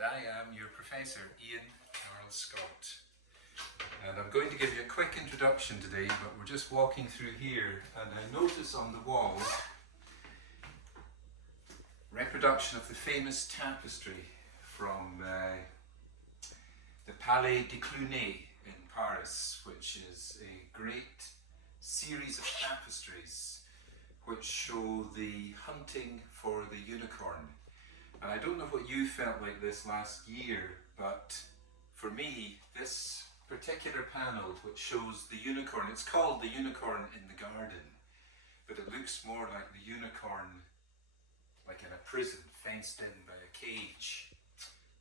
and I am your Professor Ian Charles Scott. And I'm going to give you a quick introduction today, but we're just walking through here, and I notice on the wall reproduction of the famous tapestry from the Palais de Cluny in Paris, which is a great series of tapestries which show the hunting for the unicorn. And I don't know what you felt like this last year, but for me, this particular panel which shows the unicorn, it's called the unicorn in the garden, but it looks more like the unicorn like in a prison, fenced in by a cage.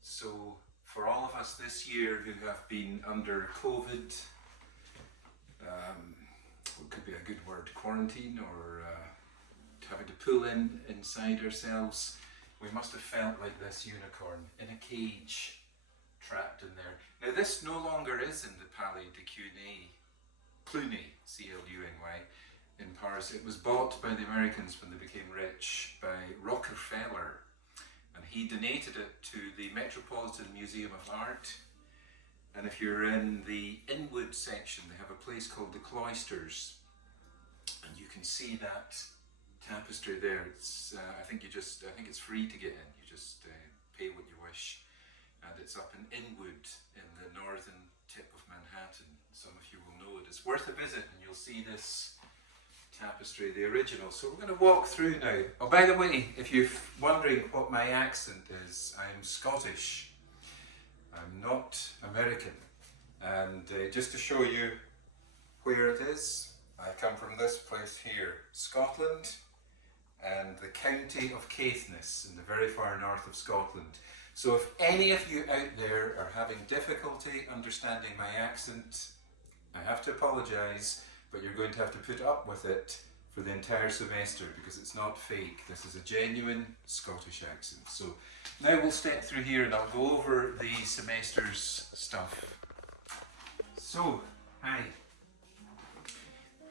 So for all of us this year who have been under COVID, what could be a good word, quarantine, or having to pull inside ourselves, we must have felt like this unicorn in a cage, trapped in there. Now this no longer is in the Palais de Cluny, C-L-U-N-Y, in Paris. It was bought by the Americans when they became rich by Rockefeller, and he donated it to the Metropolitan Museum of Art. And if you're in the Inwood section, they have a place called the Cloisters, and you can see that tapestry there. It's I think it's free to get in. You just pay what you wish, and it's up in Inwood in the northern tip of Manhattan. Some of you will know it. It's worth a visit, and you'll see this tapestry, the original. So we're going to walk through now. Oh, by the way, if you're wondering what my accent is, I'm Scottish. I'm not American. And just to show you where it is, I come from this place here, Scotland, and the county of Caithness in the very far north of Scotland. So if any of you out there are having difficulty understanding my accent, I have to apologise, but you're going to have to put up with it for the entire semester because it's not fake. This is a genuine Scottish accent. So now we'll step through here and I'll go over the semester's stuff. So, hi.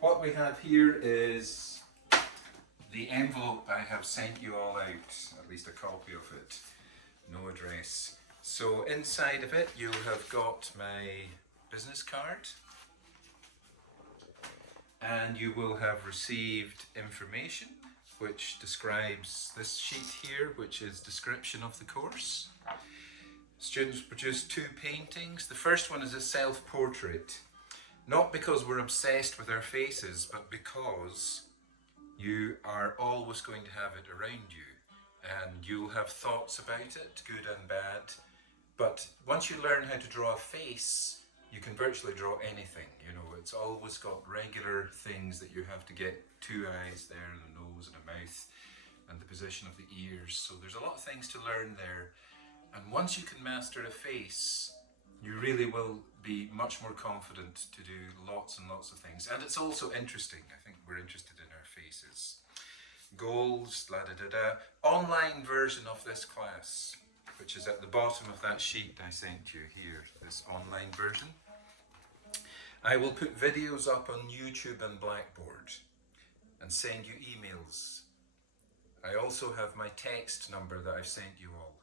What we have here is the envelope I have sent you all out, at least a copy of it, no address. So inside of it you'll have got my business card, and you will have received information which describes this sheet here, which is description of the course. Students produced 2 paintings. The first one is a self-portrait, not because we're obsessed with our faces, but because you are always going to have it around you, and you'll have thoughts about it, good and bad. But once you learn how to draw a face, you can virtually draw anything. You know, it's always got regular things that you have to get: 2 eyes there, and a nose and a mouth, and the position of the ears. So there's a lot of things to learn there. And once you can master a face, you really will be much more confident to do lots and lots of things. And it's also interesting. I think we're interested in our faces. Goals, la da da da. Online version of this class, which is at the bottom of that sheet I sent you here, this online version. I will put videos up on YouTube and Blackboard and send you emails. I also have my text number that I've sent you all.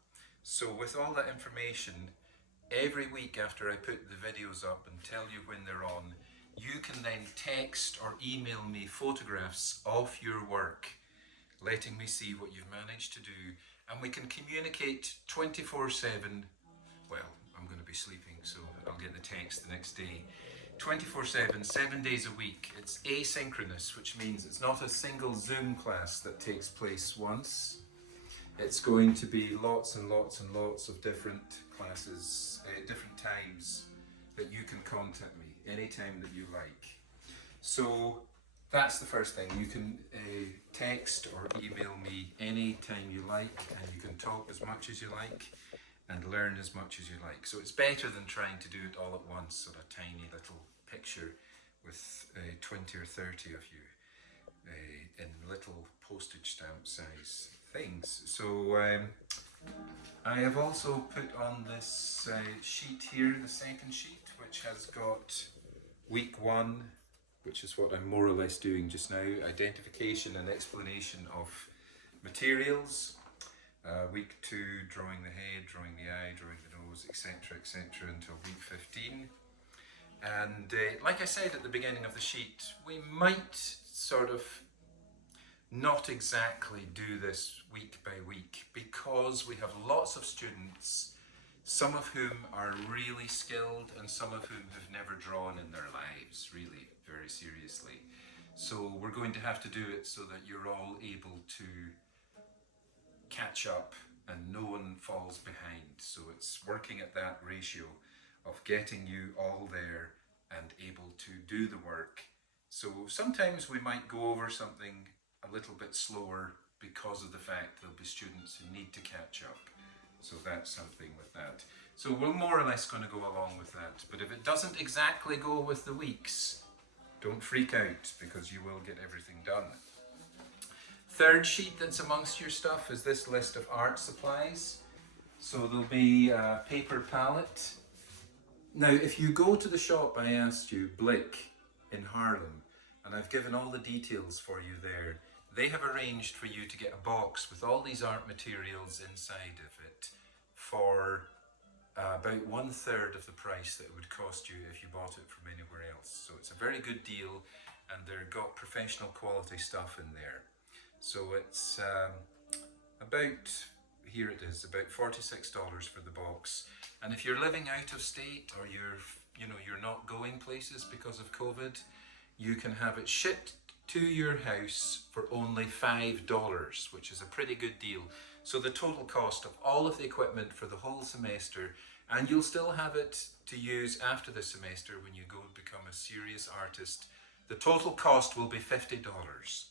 So with all that information, every week after I put the videos up and tell you when they're on, you can then text or email me photographs of your work, letting me see what you've managed to do. And we can communicate 24/7. Well, I'm going to be sleeping, so I'll get the text the next day. 24/7, 7 days a week. It's asynchronous, which means it's not a single Zoom class that takes place once. It's going to be lots and lots and lots of different classes, different times that you can contact me anytime that you like. So that's the first thing. You can text or email me anytime you like, and you can talk as much as you like and learn as much as you like. So it's better than trying to do it all at once on a tiny little picture with 20 or 30 of you in little postage stamp size things. So I have also put on this sheet here, the second sheet, which has got week 1, which is what I'm more or less doing just now, identification and explanation of materials. Week 2, drawing the head, drawing the eye, drawing the nose, etc., etc., until week 15. And like I said at the beginning of the sheet, we might sort of not exactly do this week by week because we have lots of students, some of whom are really skilled and some of whom have never drawn in their lives, really, very seriously. So we're going to have to do it so that you're all able to catch up and no one falls behind. So it's working at that ratio of getting you all there and able to do the work. So sometimes we might go over something a little bit slower because of the fact there'll be students who need to catch up. So that's something with that. So we're more or less going to go along with that. But if it doesn't exactly go with the weeks, don't freak out because you will get everything done. Third sheet that's amongst your stuff is this list of art supplies. So there'll be a paper palette. Now, if you go to the shop I asked you, Blick in Harlem, and I've given all the details for you there, they have arranged for you to get a box with all these art materials inside of it for about 1/3 of the price that it would cost you if you bought it from anywhere else. So it's a very good deal, and they've got professional quality stuff in there. So it's about, here it is, about $46 for the box. And if you're living out of state or you're not going places because of COVID, you can have it shipped to your house for only $5, which is a pretty good deal. So the total cost of all of the equipment for the whole semester, and you'll still have it to use after the semester when you go and become a serious artist, the total cost will be $50.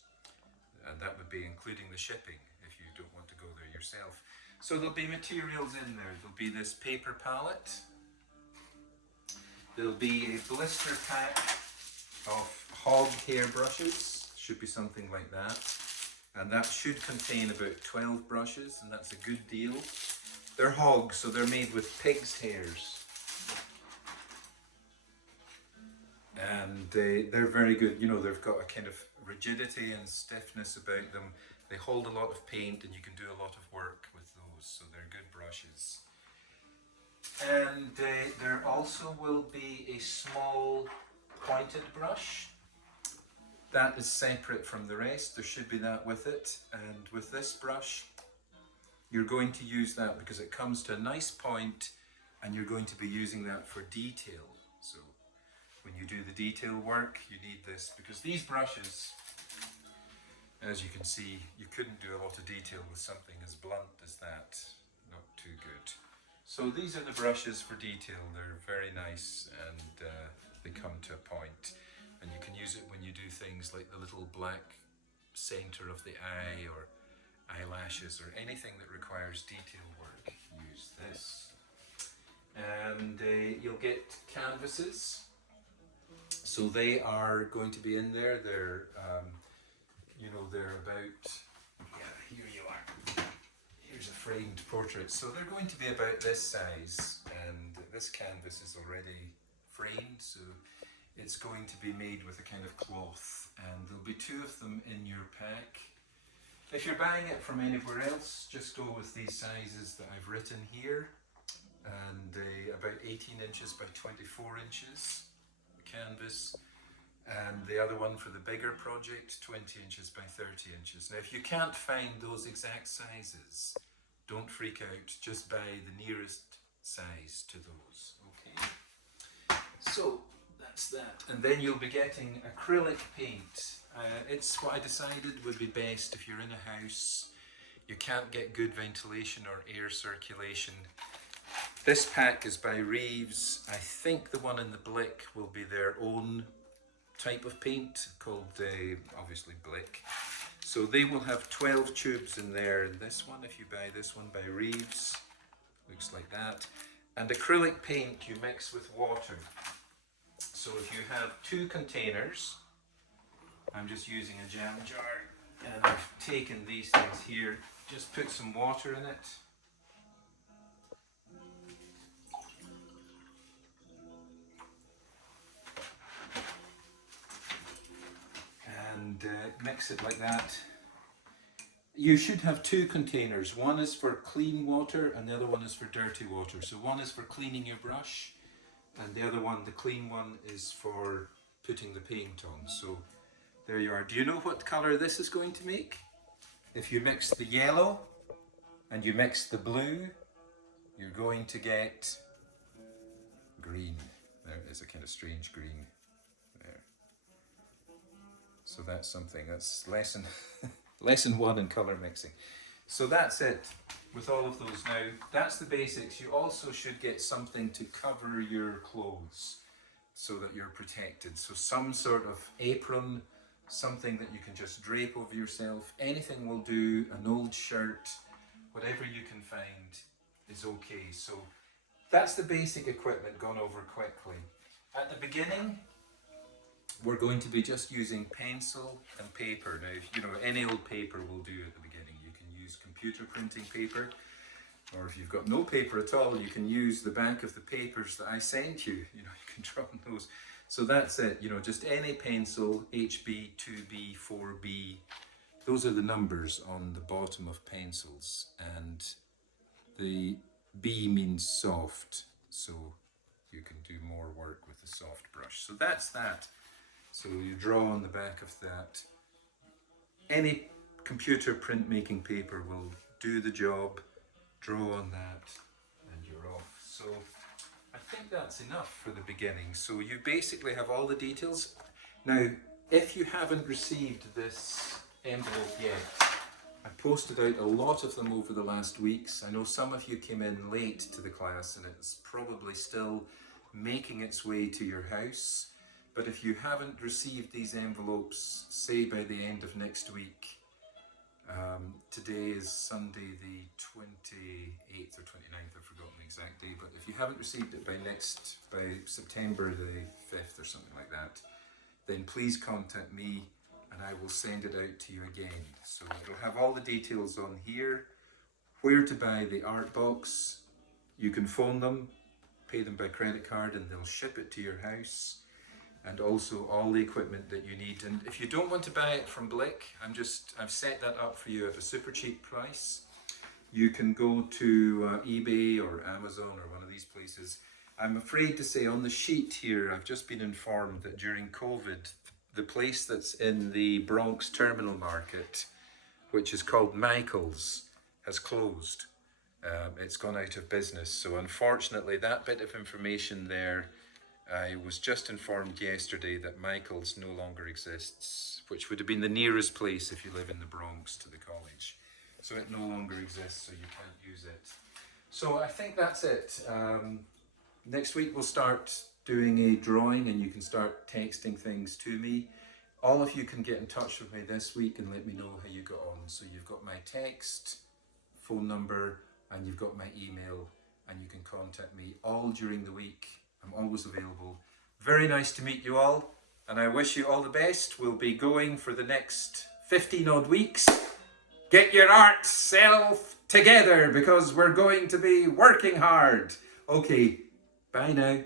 And that would be including the shipping if you don't want to go there yourself. So there'll be materials in there. There'll be this paper palette. There'll be a blister pack of hog hair brushes. Should be something like that. And that should contain about 12 brushes, and that's a good deal. They're hogs, so they're made with pig's hairs. And they're very good. You know, they've got a kind of rigidity and stiffness about them. They hold a lot of paint and you can do a lot of work with those, so they're good brushes. And there also will be a small pointed brush. That is separate from the rest. There should be that with it. And with this brush, you're going to use that because it comes to a nice point and you're going to be using that for detail. So when you do the detail work, you need this because these brushes, as you can see, you couldn't do a lot of detail with something as blunt as that. Not too good. So these are the brushes for detail. They're very nice and they come to a point. And you can use it when you do things like the little black center of the eye or eyelashes or anything that requires detail work. Use this. And you'll get canvases. So they are going to be in there. They're, they're about, here you are. Here's a framed portrait. So they're going to be about this size, and this canvas is already framed, so it's going to be made with a kind of cloth, and there'll be 2 of them in your pack. If you're buying it from anywhere else, just go with these sizes that I've written here, and about 18 inches by 24 inches canvas, and the other one for the bigger project, 20 inches by 30 inches. Now if you can't find those exact sizes, don't freak out, just buy the nearest size to those, okay? So that's that, and then you'll be getting acrylic paint. It's what I decided would be best if you're in a house, you can't get good ventilation or air circulation. This pack is by Reeves. I think the one in the Blick will be their own type of paint called, obviously, Blick. So they will have 12 tubes in there. And this one, if you buy this one by Reeves, looks like that. And acrylic paint you mix with water. So if you have 2 containers, I'm just using a jam jar, and I've taken these things here, just put some water in it. And mix it like that. You should have two containers. One is for clean water and the other one is for dirty water. So one is for cleaning your brush and the other one, the clean one, is for putting the paint on. So there you are. Do you know what colour this is going to make? If you mix the yellow and you mix the blue, you're going to get green. There it is, a kind of strange green there. So that's something, that's lesson lesson 1 in colour mixing. So that's it with all of those now. That's the basics. You also should get something to cover your clothes so that you're protected. So some sort of apron, something that you can just drape over yourself. Anything will do, an old shirt, whatever you can find is okay. So that's the basic equipment gone over quickly. At the beginning, we're going to be just using pencil and paper. Now, you know, any old paper will do at the beginning. You can use computer printing paper, or if you've got no paper at all, you can use the back of the papers that I sent you. You know, you can draw on those. So that's it, you know, just any pencil, HB, 2B, 4B. Those are the numbers on the bottom of pencils, and the B means soft, so you can do more work with the soft brush. So that's that. So you draw on the back of that. Any computer printmaking paper will do the job. Draw on that and you're off. So I think that's enough for the beginning. So you basically have all the details. Now, if you haven't received this envelope yet, I posted out a lot of them over the last weeks. I know some of you came in late to the class and it's probably still making its way to your house. But if you haven't received these envelopes, say by the end of next week, today is Sunday the 28th or 29th, I've forgotten the exact day, but if you haven't received it by September the 5th or something like that, then please contact me and I will send it out to you again. So it'll have all the details on here, where to buy the art box. You can phone them, pay them by credit card and they'll ship it to your house. And also all the equipment that you need. And if you don't want to buy it from Blick, I've set that up for you at a super cheap price. You can go to eBay or Amazon or one of these places. I'm afraid to say on the sheet here, I've just been informed that during COVID, the place that's in the Bronx Terminal Market, which is called Michael's, has closed. It's gone out of business. So unfortunately, that bit of information there, I was just informed yesterday that Michael's no longer exists, which would have been the nearest place if you live in the Bronx to the college. So it no longer exists, so you can't use it. So I think that's it. Next week we'll start doing a drawing and you can start texting things to me. All of you can get in touch with me this week and let me know how you got on. So you've got my text, phone number, and you've got my email, and you can contact me all during the week. I'm always available. Very nice to meet you all, and I wish you all the best. We'll be going for the next 15 odd weeks. Get your art self together because we're going to be working hard. Okay, bye now.